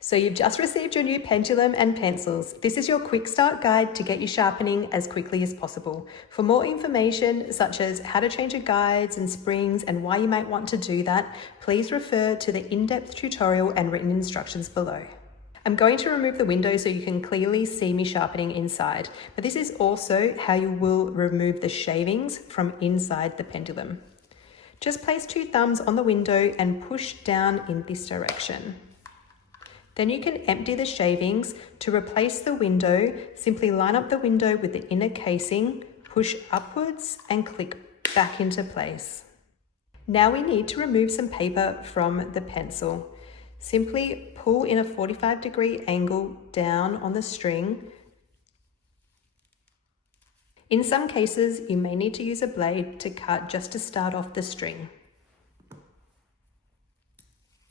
So you've just received your new pendulum and pencils. This is your quick start guide to get you sharpening as quickly as possible. For more information, such as how to change your guides and springs and why you might want to do that, please refer to the in-depth tutorial and written instructions below. I'm going to remove the window so you can clearly see me sharpening inside, but this is also how you will remove the shavings from inside the pendulum. Just place 2 thumbs on the window and push down in this direction. Then you can empty the shavings. To replace the window, simply line up the window with the inner casing, push upwards and click back into place. Now we need to remove some paper from the pencil. Simply pull in a 45-degree angle down on the string. In some cases, you may need to use a blade to cut just to start off the string.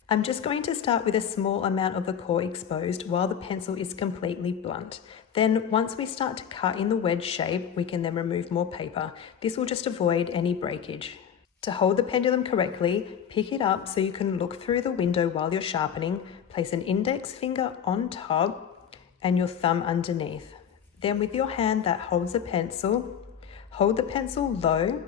I'm just going to start with a small amount of the core exposed while the pencil is completely blunt. Then once we start to cut in the wedge shape, we can then remove more paper. This will just avoid any breakage. To hold the pendulum correctly, pick it up so you can look through the window while you're sharpening. Place an index finger on top and your thumb underneath. Then with your hand that holds the pencil, hold the pencil low.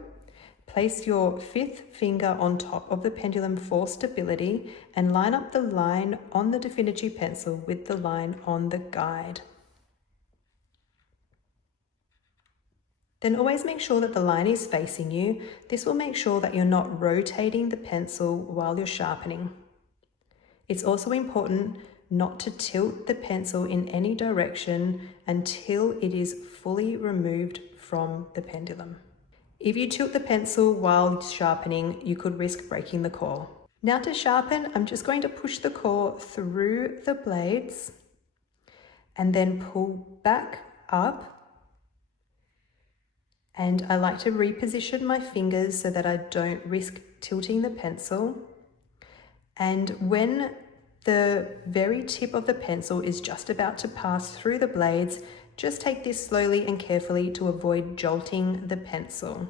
Place your 5th finger on top of the pendulum for stability and line up the line on the Definitive pencil with the line on the guide. Then always make sure that the line is facing you. This will make sure that you're not rotating the pencil while you're sharpening. It's also important not to tilt the pencil in any direction until it is fully removed from the pendulum. If you tilt the pencil while sharpening, you could risk breaking the core. Now to sharpen, I'm just going to push the core through the blades and then pull back up. And I like to reposition my fingers so that I don't risk tilting the pencil. And when the very tip of the pencil is just about to pass through the blades, just take this slowly and carefully to avoid jolting the pencil.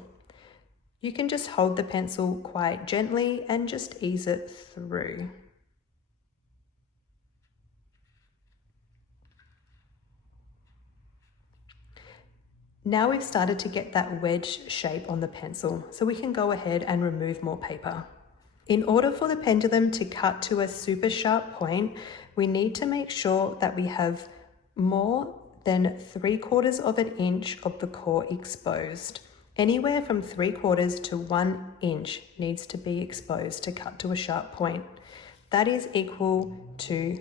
You can just hold the pencil quite gently and just ease it through. Now we've started to get that wedge shape on the pencil, so we can go ahead and remove more paper. In order for the pendulum to cut to a super sharp point, we need to make sure that we have more than 3/4 of an inch of the core exposed. Anywhere from 3/4 to 1 inch needs to be exposed to cut to a sharp point. That is equal to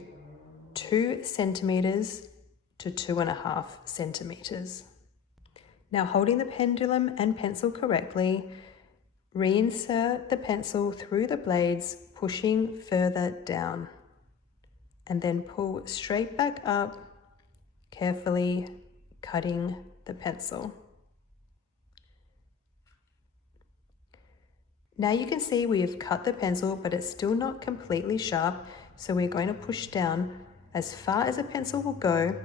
2 centimeters to 2.5 centimeters. Now holding the pendulum and pencil correctly, reinsert the pencil through the blades, pushing further down, and then pull straight back up, carefully cutting the pencil. Now you can see we have cut the pencil, but it's still not completely sharp, so we're going to push down as far as the pencil will go.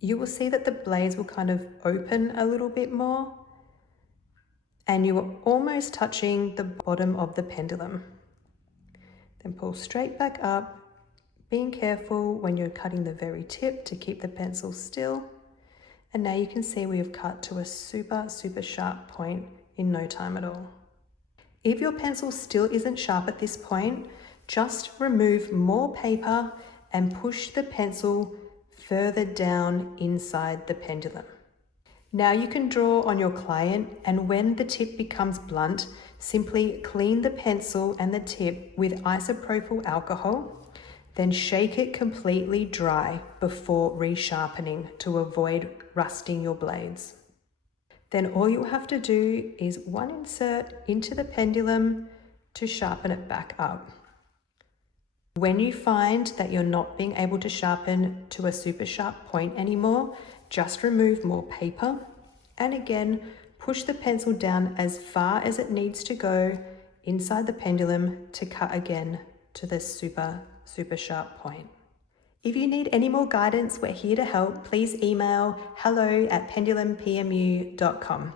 You will see that the blades will kind of open a little bit more, and you are almost touching the bottom of the pendulum. Then pull straight back up, being careful when you're cutting the very tip to keep the pencil still. And now you can see we have cut to a super sharp point in no time at all. If your pencil still isn't sharp at this point, just remove more paper and push the pencil further down inside the pendulum. Now you can draw on your client, and when the tip becomes blunt, simply clean the pencil and the tip with isopropyl alcohol, then shake it completely dry before resharpening to avoid rusting your blades. Then all you have to do is 1 insert into the pendulum to sharpen it back up. When you find that you're not being able to sharpen to a super sharp point anymore, just remove more paper and again push the pencil down as far as it needs to go inside the pendulum to cut again to the super sharp point. If you need any more guidance, we're here to help. Please email hello@pendulumpmu.com.